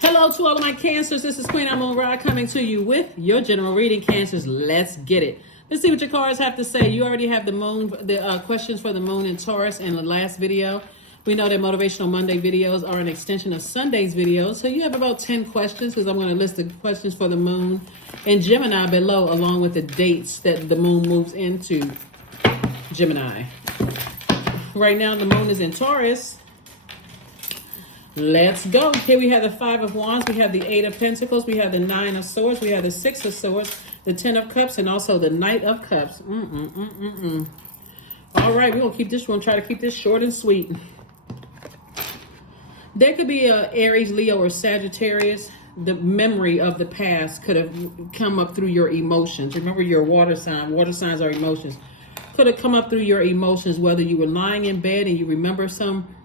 Hello to all of my Cancers. This is Queen Amun Ra coming to you with your general reading, Cancers. Let's get it. Let's see what your cards have to say. You already have the moon, the questions for the moon in Taurus in the last video. We know that Motivational Monday videos are an extension of Sunday's videos. So you have about 10 questions because I'm going to list the questions for the moon in Gemini below, along with the dates that the moon moves into Gemini. Right now, the moon is in Taurus. Let's go. Here we have the Five of Wands. We have the Eight of Pentacles. We have the Nine of Swords. We have the Six of Swords, the Ten of Cups, and also the Knight of Cups. All right, we're going to keep this one. Try to keep this short and sweet. There could be a Aries, Leo, or Sagittarius. The memory of the past could have come up through your emotions. Remember, your water sign. Water signs are emotions. Could have come up through your emotions, whether you were lying in bed and you remember some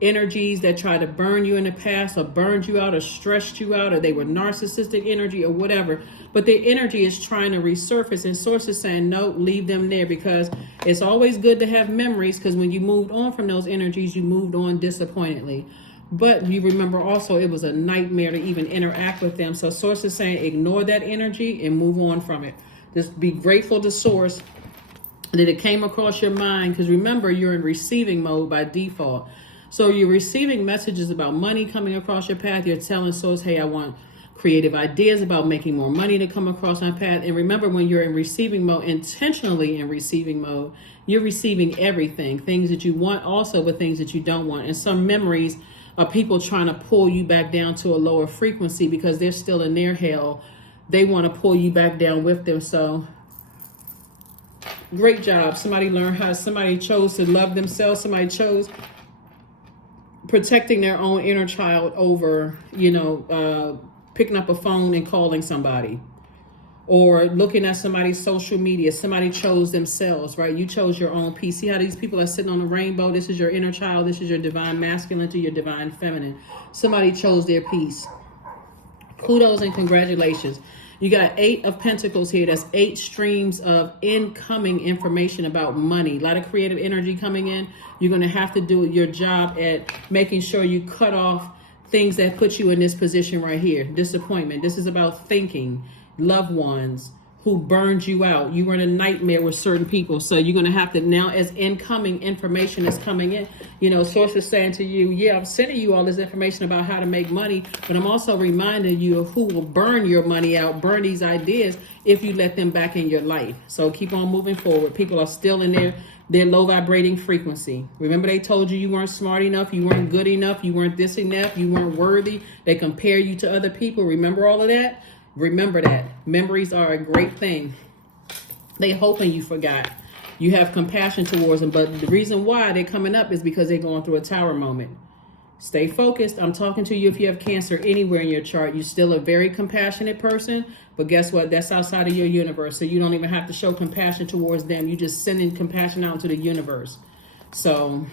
energies that tried to burn you in the past or burned you out or stressed you out, or they were narcissistic energy or whatever, but the energy is trying to resurface, and source is saying no, leave them there, because it's always good to have memories, because when you moved on from those energies, you moved on disappointedly, but you remember also it was a nightmare to even interact with them. So source is saying ignore that energy and move on from it. Just be grateful to source that it came across your mind, because remember, you're in receiving mode by default. So you're receiving messages about money coming across your path. You're telling source, hey, I want creative ideas about making more money to come across my path. And remember, when you're in receiving mode, intentionally in receiving mode, you're receiving everything, things that you want also, but things that you don't want. And some memories are people trying to pull you back down to a lower frequency because they're still in their hell. They want to pull you back down with them. So great job. Somebody learned how, somebody chose to love themselves. Somebody chose protecting their own inner child over, picking up a phone and calling somebody, or looking at somebody's social media. Somebody chose themselves, right? You chose your own peace. See how these people are sitting on the rainbow? This is your inner child. This is your divine masculine to your divine feminine. Somebody chose their peace. Kudos and congratulations. You got Eight of Pentacles here. That's 8 streams of incoming information about money. A lot of creative energy coming in. You're going to have to do your job at making sure you cut off things that put you in this position right here. Disappointment. This is about thinking. Loved ones who burned you out. You were in a nightmare with certain people. So you're going to have to now, as incoming information is coming in, source is saying to you, yeah, I'm sending you all this information about how to make money, but I'm also reminding you of who will burn your money out, burn these ideas if you let them back in your life. So keep on moving forward. People are still in their low vibrating frequency. Remember, they told you weren't smart enough, you weren't good enough, you weren't this enough, you weren't worthy. They compare you to other people. Remember all of that? Remember that. Memories are a great thing. They hoping you forgot. You have compassion towards them, but the reason why they're coming up is because they're going through a tower moment. Stay focused. I'm talking to you if you have Cancer anywhere in your chart. You're still a very compassionate person, but guess what? That's outside of your universe, so you don't even have to show compassion towards them. You just sending compassion out into the universe. So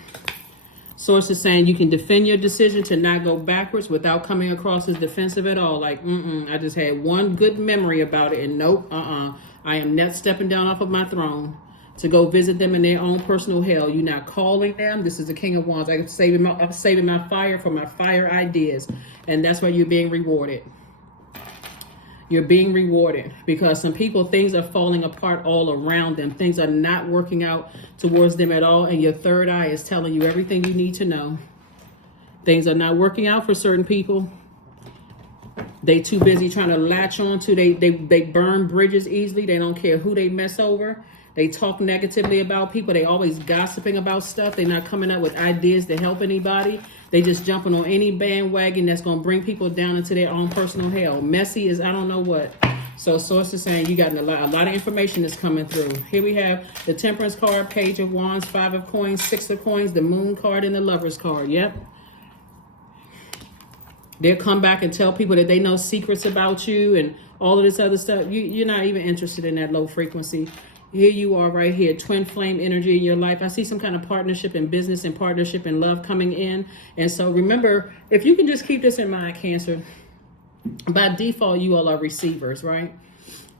source is saying you can defend your decision to not go backwards without coming across as defensive at all. Like, I just had one good memory about it, and nope, I am not stepping down off of my throne to go visit them in their own personal hell. You're not calling them. This is the King of Wands. I'm saving my fire for my fire ideas, and that's why you're being rewarded. You're being rewarded because some people, things are falling apart all around them. Things are not working out towards them at all. And your third eye is telling you everything you need to know. Things are not working out for certain people. They too busy trying to latch on to, they burn bridges easily. They don't care who they mess over. They talk negatively about people. They always gossiping about stuff. They're not coming up with ideas to help anybody. They just jumping on any bandwagon that's going to bring people down into their own personal hell. Messy is I don't know what. So source is saying you got a lot of information that's coming through. Here we have the Temperance card, Page of Wands, 5 of Coins, 6 of Coins, the Moon card, and the Lovers card. Yep. They'll come back and tell people that they know secrets about you and all of this other stuff. You're not even interested in that low frequency. Here you are right here, twin flame energy in your life. I see some kind of partnership in business and partnership in love coming in. And so remember, if you can just keep this in mind, Cancer, by default, you all are receivers, right?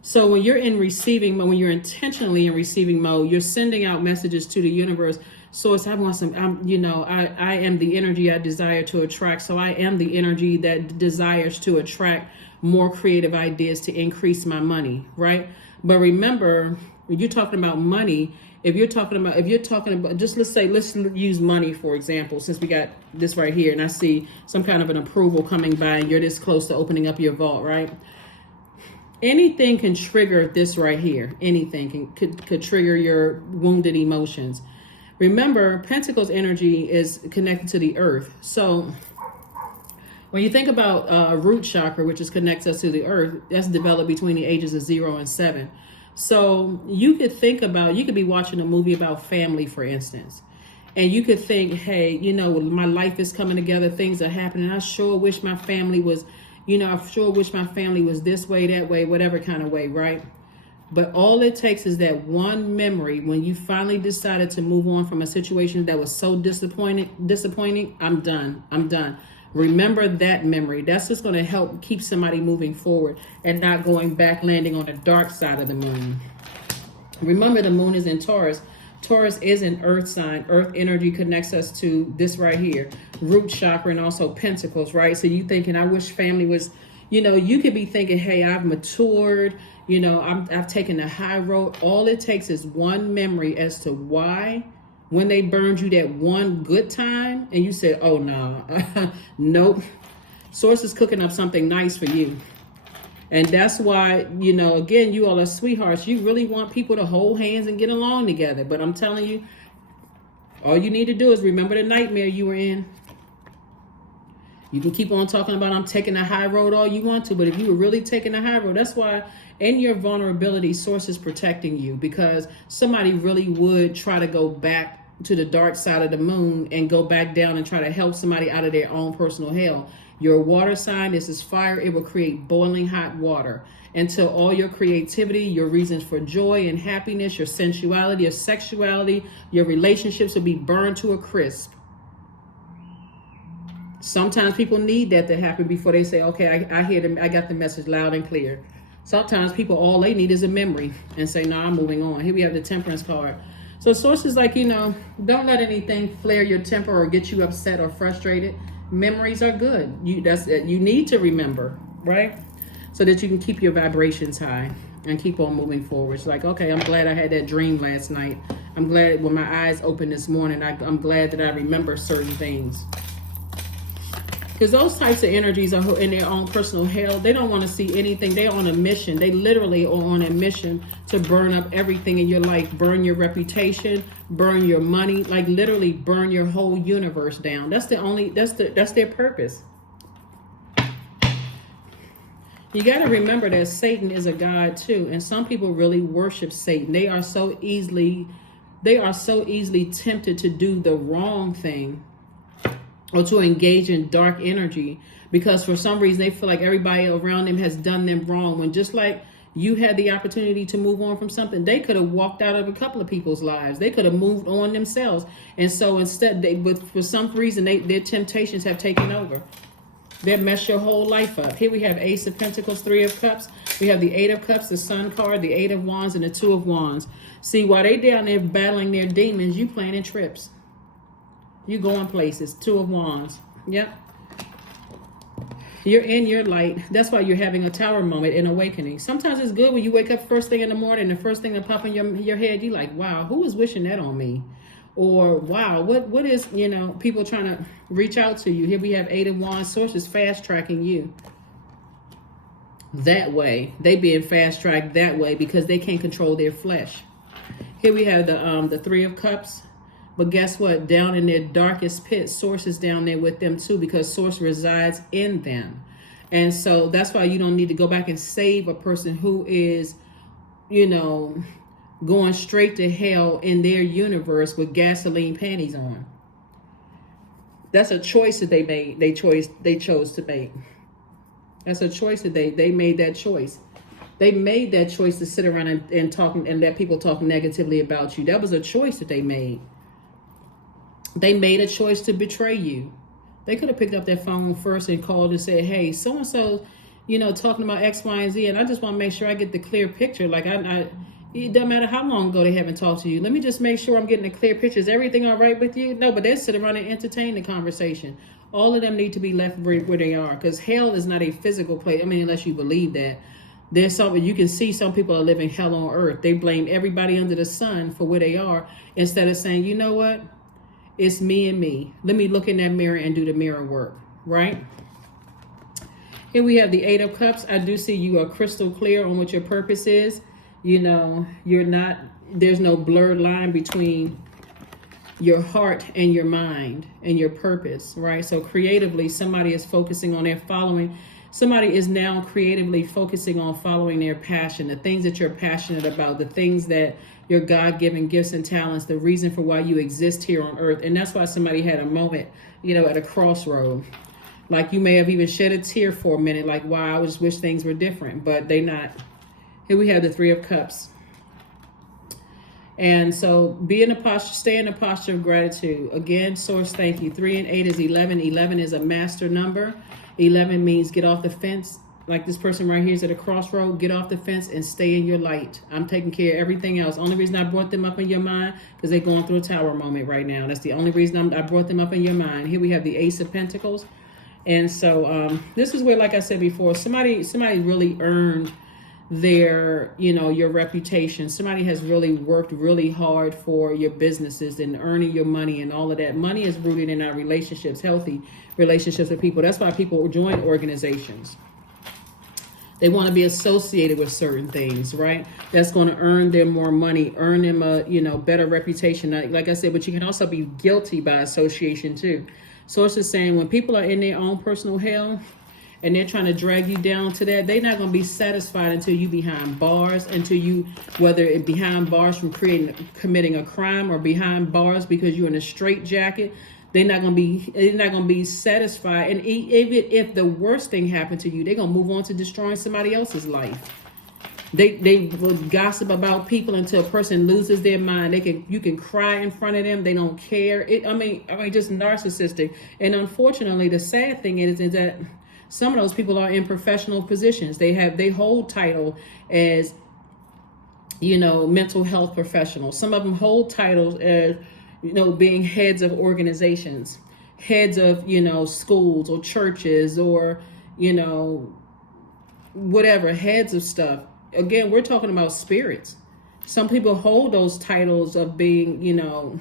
So when you're in receiving mode, when you're intentionally in receiving mode, you're sending out messages to the universe Source, I want some, I am the energy I desire to attract. So I am the energy that desires to attract more creative ideas to increase my money, right? But remember, when you're talking about money, if you're talking about, just let's use money, for example, since we got this right here and I see some kind of an approval coming by and you're this close to opening up your vault, right? Anything can trigger this right here. Anything could trigger your wounded emotions. Remember, Pentacles energy is connected to the earth. So when you think about root chakra, which is connects us to the earth, that's developed between the ages of 0 and 7. So you could be watching a movie about family, for instance, and you could think, hey, my life is coming together, things are happening. I sure wish my family was, this way, that way, whatever kind of way, right? But all it takes is that one memory when you finally decided to move on from a situation that was so disappointing. I'm done. Remember that memory. That's just going to help keep somebody moving forward and not going back, landing on the dark side of the moon. Remember, the moon is in Taurus. Taurus is an earth sign. Earth energy connects us to this right here, root chakra, and also Pentacles, right? So you thinking, I wish family was, you could be thinking, hey, I've matured, I've taken the high road. All it takes is one memory as to why, when they burned you that one good time and you said, oh, no, nope. Source is cooking up something nice for you. And that's why, again, you all are sweethearts. You really want people to hold hands and get along together. But I'm telling you, all you need to do is remember the nightmare you were in. You can keep on talking about I'm taking the high road all you want to, but if you were really taking the high road, that's why in your vulnerability, Source is protecting you, because somebody really would try to go back to the dark side of the moon and go back down and try to help somebody out of their own personal hell. Your water sign, this is fire. It will create boiling hot water until all your creativity, your reasons for joy and happiness, your sensuality, your sexuality, your relationships will be burned to a crisp. Sometimes people need that to happen before they say, okay, I hear them. I got the message loud and clear. Sometimes people, all they need is a memory and say, no, I'm moving on. Here we have the Temperance card. So Source is like, don't let anything flare your temper or get you upset or frustrated. Memories are good. You need to remember, right? So that you can keep your vibrations high and keep on moving forward. It's like, okay, I'm glad I had that dream last night. I'm glad when my eyes opened this morning, I'm glad that I remember certain things. Because those types of energies are in their own personal hell. They don't want to see anything. They're on a mission. They literally are on a mission to burn up everything in your life. Burn your reputation, burn your money, like literally burn your whole universe down. That's their purpose. You got to remember that Satan is a god too. And some people really worship Satan. They are so easily tempted to do the wrong thing, or to engage in dark energy, because for some reason they feel like everybody around them has done them wrong, when just like you had the opportunity to move on from something, they could have walked out of a couple of people's lives. They could have moved on themselves. And so instead, for some reason, their temptations have taken over. They mess your whole life up. Here we have Ace of Pentacles, 3 of Cups. We have the 8 of Cups, the Sun card, the 8 of Wands, and the 2 of Wands. See, while they down there battling their demons, you planning trips. You going places. 2 of Wands. Yep. You're in your light. That's why you're having a tower moment in awakening. Sometimes it's good when you wake up first thing in the morning, the first thing that pop in your head, you're like, wow, who is wishing that on me? Or wow, what is, people trying to reach out to you. Here we have 8 of Wands. Source is fast tracking you that way. They being fast tracked that way because they can't control their flesh. Here we have the 3 of Cups. But guess what? Down in their darkest pit, Source is down there with them too, because Source resides in them. And so that's why you don't need to go back and save a person who is, going straight to hell in their universe with gasoline panties on. That's a choice that they made. They chose to make. That's a choice that they made that choice. They made that choice to sit around and talk and let people talk negatively about you. That was a choice that they made. They made a choice to betray you. They could have picked up their phone first and called and said, hey, so-and-so, talking about X, Y, and Z, and I just want to make sure I get the clear picture. Like, It doesn't matter how long ago they haven't talked to you. Let me just make sure I'm getting a clear picture. Is everything all right with you? No, but they sit around and entertain the conversation. All of them need to be left where they are, because hell is not a physical place. I mean, unless you believe that. There's something you can see. Some people are living hell on earth. They blame everybody under the sun for where they are, instead of saying, you know what? It's me and me. Let me look in that mirror and do the mirror work, right? Here we have the 8 of Cups. I do see you are crystal clear on what your purpose is. You know, you're not, there's no blurred line between your heart and your mind and your purpose, right? So creatively, somebody is focusing on their following. Somebody is now creatively focusing on following their passion, the things that you're passionate about, the things that your God-given gifts and talents, the reason for why you exist here on earth. And that's why somebody had a moment, you know, at a crossroad. Like you may have even shed a tear for a minute, like, wow, I just wish things were different, but they not. Here we have the 3 of Cups. And so be in a posture, stay in a posture of gratitude. Again, Source, thank you. 3 and 8 is 11. 11 is a master number. 11 means get off the fence. Like this person right here is at a crossroad. Get off the fence and stay in your light. I'm taking care of everything else. Only reason I brought them up in your mind because they're going through a tower moment right now. That's the only reason I brought them up in your mind. Here we have the Ace of Pentacles. And so this is where, like I said before, somebody really earned their, you know, your reputation. Somebody has really worked really hard for your businesses and earning your money and all of that. Money is rooted in our relationships, healthy relationships with people. That's why people join organizations. They want to be associated with certain things, right? That's going to earn them more money, earn them a, you know, better reputation. Like I said, but you can also be guilty by association too. So it's just saying when people are in their own personal hell and they're trying to drag you down to that, they're not going to be satisfied until you behind bars, until you, whether it behind bars from committing a crime or behind bars because you're in a straitjacket. They're not going to be satisfied. And even if the worst thing happened to you, they're going to move on to destroying somebody else's life. They will gossip about people until a person loses their mind. You can cry in front of them. They don't care. I mean, just narcissistic. And unfortunately, the sad thing is that some of those people are in professional positions. They hold title as, you know, mental health professionals. Some of them hold titles as, you know, being heads of organizations, heads of, you know, schools or churches or, you know, whatever, heads of stuff. Again, we're talking about spirits. Some people hold those titles of being, you know,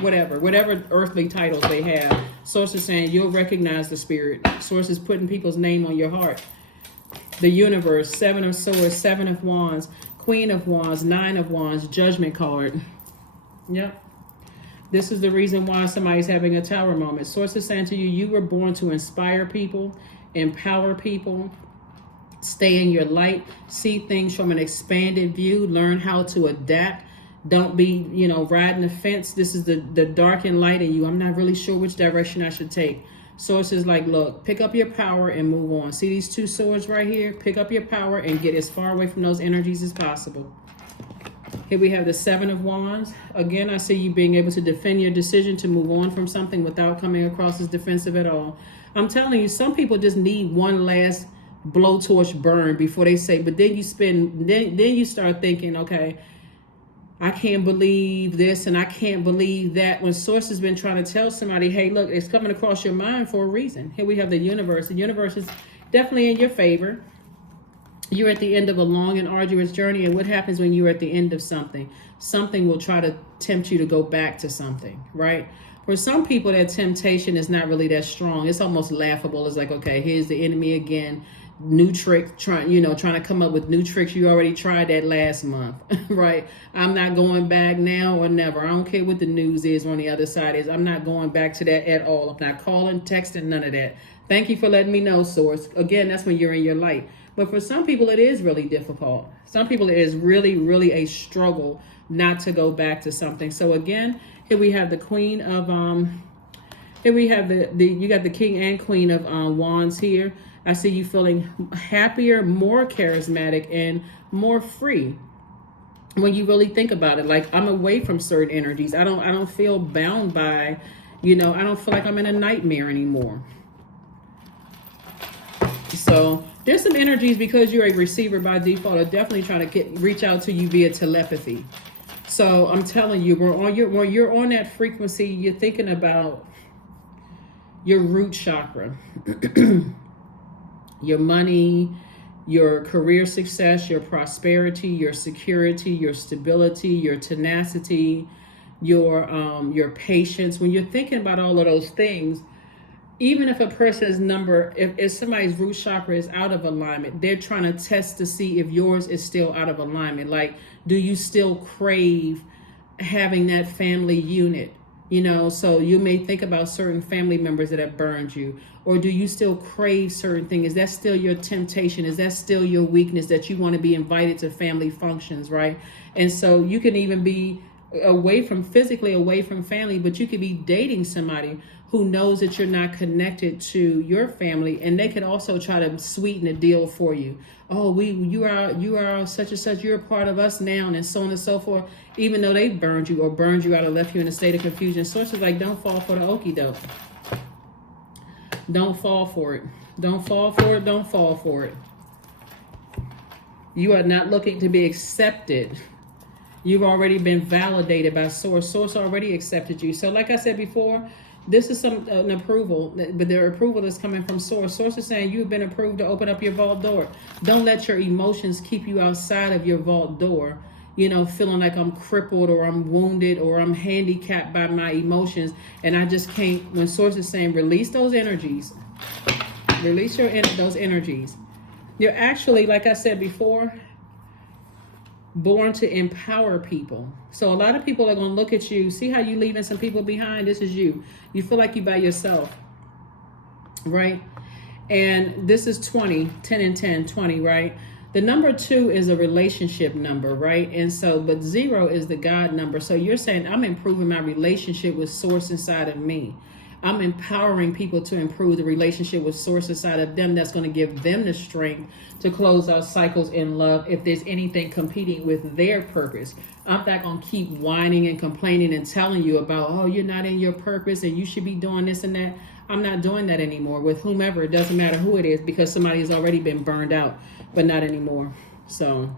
whatever earthly titles they have. Source is saying you'll recognize the spirit. Source is putting people's name on your heart. The universe, 7 of Swords, 7 of Wands, Queen of Wands, 9 of Wands, Judgment card. Yep. This is the reason why somebody's having a tower moment. Source is saying to you, you were born to inspire people, empower people, stay in your light, see things from an expanded view, learn how to adapt. Don't be, you know, riding the fence. This is the dark and light in you. I'm not really sure which direction I should take. Source is like, look, pick up your power and move on. See these 2 swords right here? Pick up your power and get as far away from those energies as possible. Here we have the 7 of Wands. Again, I see you being able to defend your decision to move on from something without coming across as defensive at all. I'm telling you, some people just need one last blowtorch burn before they say, but then you start thinking, okay, I can't believe this and I can't believe that, when Source has been trying to tell somebody, hey, look, it's coming across your mind for a reason. Here we have the universe. The universe is definitely in your favor. You're at the end of a long and arduous journey. And what happens when you're at the end of something? Something will try to tempt you to go back to something, right? For some people, that temptation is not really that strong. It's almost laughable. It's like, okay, here's the enemy again. New trick, trying to come up with new tricks. You already tried that last month, right? I'm not going back now or never. I don't care what the news is on the other side is. I'm not going back to that at all. I'm not calling, texting, none of that. Thank you for letting me know, Source. Again, that's when you're in your light. But for some people, it is really difficult. Some people, it is really, really a struggle not to go back to something. So again, here we have the Queen of, here we have you got the King and Queen of Wands here. I see you feeling happier, more charismatic, and more free when you really think about it. Like, I'm away from certain energies. I don't feel bound by, you know, I don't feel like I'm in a nightmare anymore. So There's some energies, because you're a receiver by default, are definitely trying to reach out to you via telepathy. So I'm telling you, when you're on that frequency, you're thinking about your root chakra, your money, your career success, your prosperity, your security, your stability, your tenacity, your patience. When you're thinking about all of those things, even if a person's number, if somebody's root chakra is out of alignment, they're trying to test to see if yours is still out of alignment. Like, do you still crave having that family unit? You know, so you may think about certain family members that have burned you. Or do you still crave certain things? Is that still your temptation? Is that still your weakness, that you want to be invited to family functions, right? And so you can even be physically away from family, but you could be dating somebody who knows that you're not connected to your family, and they could also try to sweeten the deal for you. Oh, you are such and such, you're a part of us now, and so on and so forth, even though they burned you out or left you in a state of confusion. Sources like, don't fall for the okie doke. Don't fall for it. Don't fall for it. Don't fall for it. You are not looking to be accepted. You've already been validated by Source. Source already accepted you. So like I said before, this is an approval, but their approval is coming from Source. Source is saying you've been approved to open up your vault door. Don't let your emotions keep you outside of your vault door, you know, feeling like I'm crippled or I'm wounded or I'm handicapped by my emotions and I just can't. When Source is saying release those energies, release those energies. You're actually, like I said before, born to empower people. So a lot of people are going to look at you, see how you leaving some people behind. This is you. You feel like you by yourself, right? And this is 20, 10 and 10, 20, right? The number 2 is a relationship number, right? And so, but 0 is the God number. So you're saying, I'm improving my relationship with Source inside of me. I'm empowering people to improve the relationship with Source inside of them. That's going to give them the strength to close out cycles in love if there's anything competing with their purpose. I'm not going to keep whining and complaining and telling you about, oh, you're not in your purpose and you should be doing this and that. I'm not doing that anymore with whomever. It doesn't matter who it is, because somebody has already been burned out, but not anymore. So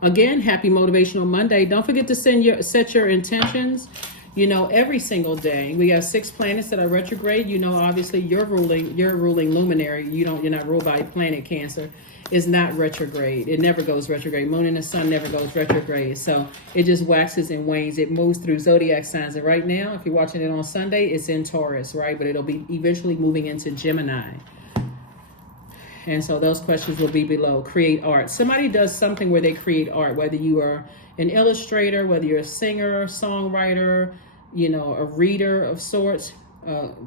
again, happy Motivational Monday. Don't forget to set your intentions. You know, every single day. We got 6 planets that are retrograde. You know, obviously your ruling luminary, you're not ruled by planet Cancer, is not retrograde. It never goes retrograde. Moon and the sun never goes retrograde. So it just waxes and wanes. It moves through zodiac signs. And right now, if you're watching it on Sunday, it's in Taurus, right? But it'll be eventually moving into Gemini. And so those questions will be below. Create art. Somebody does something where they create art, whether you are an illustrator, whether you're a singer, songwriter, you know, a reader of sorts,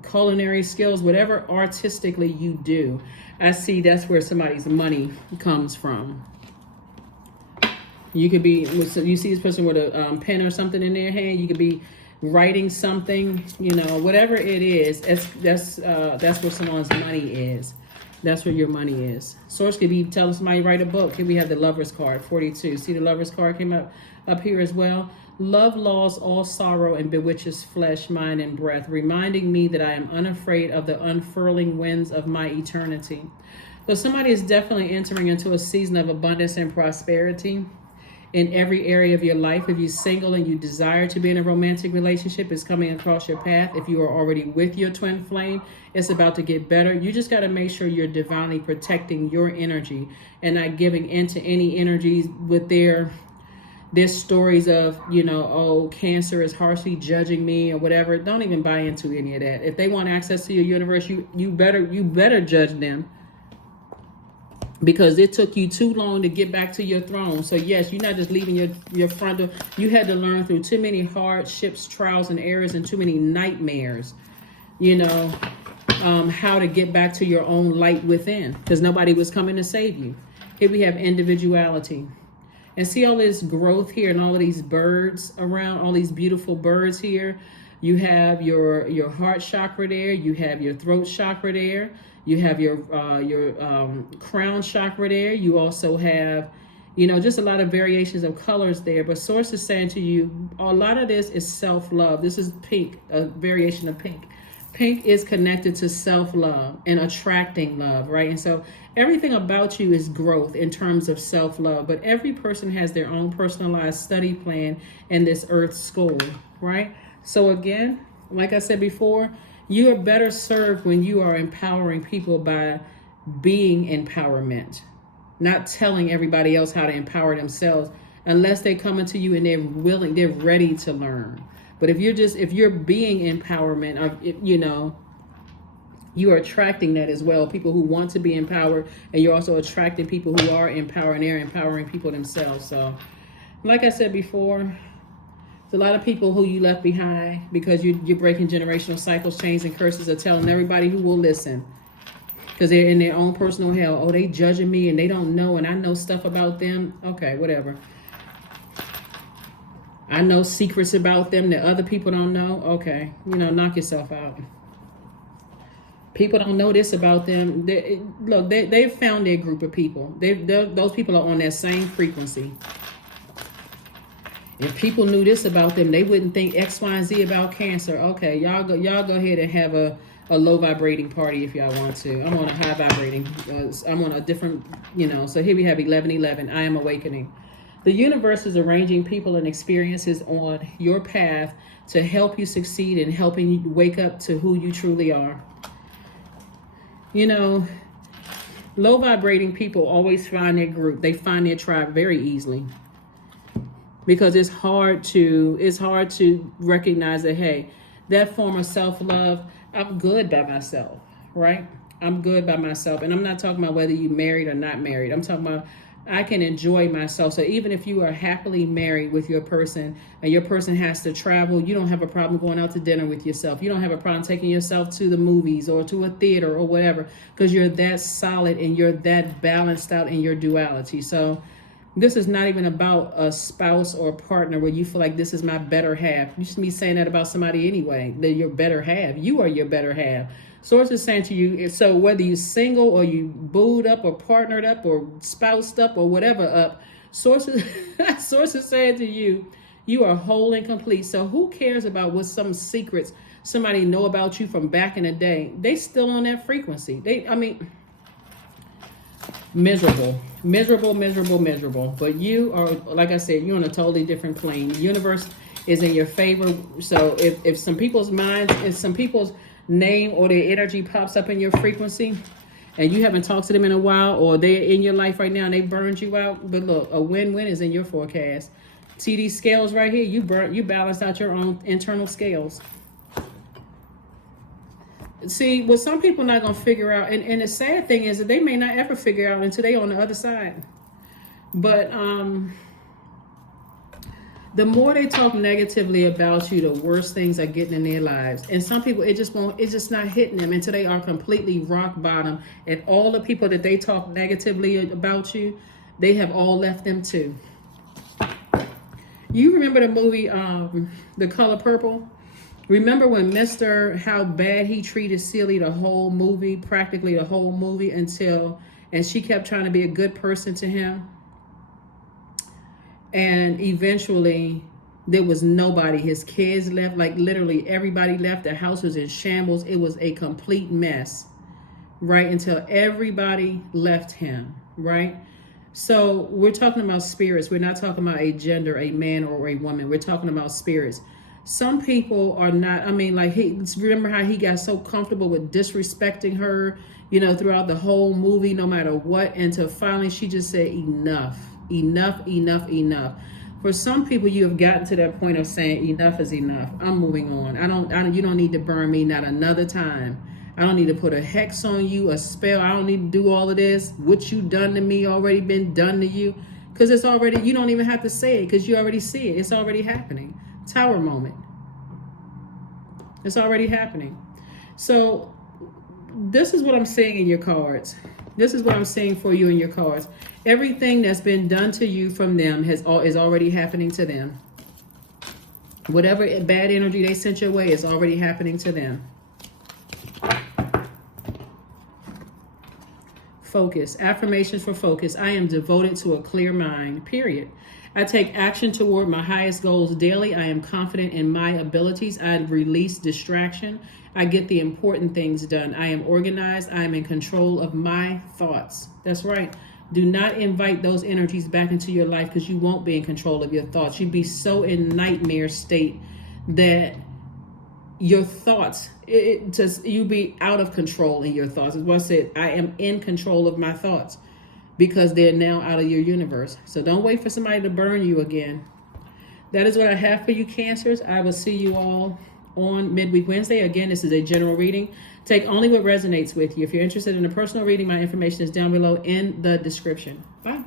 culinary skills, whatever artistically you do. I see that's where somebody's money comes from. You could be, you see this person with a pen or something in their hand. You could be writing something, you know, whatever it is. That's where someone's money is. That's where your money is. Source could be telling somebody write a book. Here we have the Lover's card, 42. See the Lover's card came up here as well. Love laws all sorrow and bewitches flesh, mind, and breath, reminding me that I am unafraid of the unfurling winds of my eternity. So somebody is definitely entering into a season of abundance and prosperity in every area of your life. If you're single and you desire to be in a romantic relationship, it's coming across your path. If you are already with your twin flame, it's about to get better. You just got to make sure you're divinely protecting your energy and not giving into any energies with their stories of, you know, oh, Cancer is harshly judging me or whatever. Don't even buy into any of that. If they want access to your universe, you better judge them, because it took you too long to get back to your throne. So yes, you're not just leaving your front door. You had to learn through too many hardships, trials, and errors, and too many nightmares, you know, how to get back to your own light within, because nobody was coming to save you. Here we have individuality. And see all this growth here and all of these birds around, all these beautiful birds here. You have your heart chakra there. You have your throat chakra there. You have your crown chakra there. You also have, you know, just a lot of variations of colors there. But Source is saying to you, a lot of this is self-love. This is pink, a variation of pink. Pink is connected to self-love and attracting love, right? And so everything about you is growth in terms of self-love, but every person has their own personalized study plan in this earth school, right? So again, like I said before, you are better served when you are empowering people by being empowerment, not telling everybody else how to empower themselves unless they come into you and they're ready to learn. But if you're being empowerment, you are attracting that as well. People who want to be empowered, and you're also attracting people who are empowered, and they're empowering people themselves. So, like I said before, there's a lot of people who you left behind because you're breaking generational cycles, chains, and curses, are telling everybody who will listen. Because they're in their own personal hell. Oh, they judging me and they don't know, and I know stuff about them. Okay, whatever. I know secrets about them that other people don't know. Okay, knock yourself out. People don't know this about them. They've found their group of people. Those people are on that same frequency. If people knew this about them, they wouldn't think X, Y, and Z about Cancer. Okay, y'all go ahead and have a low vibrating party if y'all want to. I'm on a high vibrating. I'm on a different, So here we have 1111. I am awakening. The universe is arranging people and experiences on your path to help you succeed and helping you wake up to who you truly are. Low vibrating people always find their group. They find their tribe very easily. Because it's hard to recognize that, hey, that form of self-love, I'm good by myself, right? I'm good by myself. And I'm not talking about whether you're married or not married. I'm talking about I can enjoy myself. So even if you are happily married with your person and your person has to travel, you don't have a problem going out to dinner with yourself. You don't have a problem taking yourself to the movies or to a theater or whatever, because you're that solid and you're that balanced out in your duality. So this is not even about a spouse or partner where you feel like this is my better half. You should be saying that about somebody anyway. They're your better half. You are your better half. Source is saying to you, so whether you're single or you booed up or partnered up or spoused up or whatever up, Source is saying to you, you are whole and complete. So who cares about what some secrets somebody know about you from back in the day? They still on that frequency. Miserable. But you are, like I said, you're on a totally different plane. The universe is in your favor. So if some people's minds, if some people's name or their energy pops up in your frequency and you haven't talked to them in a while, or they're in your life right now and they burned you out, but look, a win-win is in your forecast. See these scales right here? You balanced out your own internal scales. See, what some people are not going to figure out, and the sad thing is that they may not ever figure out until they're on the other side. But the more they talk negatively about you, the worse things are getting in their lives. And some people, it's just not hitting them until they are completely rock bottom. And all the people that they talk negatively about you, they have all left them too. You remember the movie, The Color Purple? Remember when how bad he treated Celie the whole movie, practically the whole movie, and she kept trying to be a good person to him? And eventually there was nobody. His kids left, like literally everybody left. The house was in shambles. It was a complete mess, right? Until everybody left him, right? So we're talking about spirits. We're not talking about a gender, a man or a woman. We're talking about spirits. Some people are not, remember how he got so comfortable with disrespecting her, throughout the whole movie, no matter what, until finally she just said, enough. For some people, you have gotten to that point of saying, enough is enough. I'm moving on. You don't need to burn me, not another time. I don't need to put a hex on you, a spell. I don't need to do all of this. What you done to me already been done to you. Because it's already, you don't even have to say it because you already see it. It's already happening. Tower moment. It's already happening. So this is what I'm seeing in your cards. This is what I'm seeing for you in your cards. Everything that's been done to you from them is already happening to them. Whatever bad energy they sent your way is already happening to them. Focus. Affirmations for focus. I am devoted to a clear mind, period. I take action toward my highest goals daily. I am confident in my abilities. I release distraction. I get the important things done. I am organized. I am in control of my thoughts. That's right. Do not invite those energies back into your life, because you won't be in control of your thoughts. You'd be so in nightmare state that your thoughts, you be out of control in your thoughts. As what I said, I am in control of my thoughts, because they're now out of your universe. So don't wait for somebody to burn you again. That is what I have for you, Cancers. I will see you all on Midweek Wednesday. Again, this is a general reading. Take only what resonates with you. If you're interested in a personal reading, my information is down below in the description. Bye.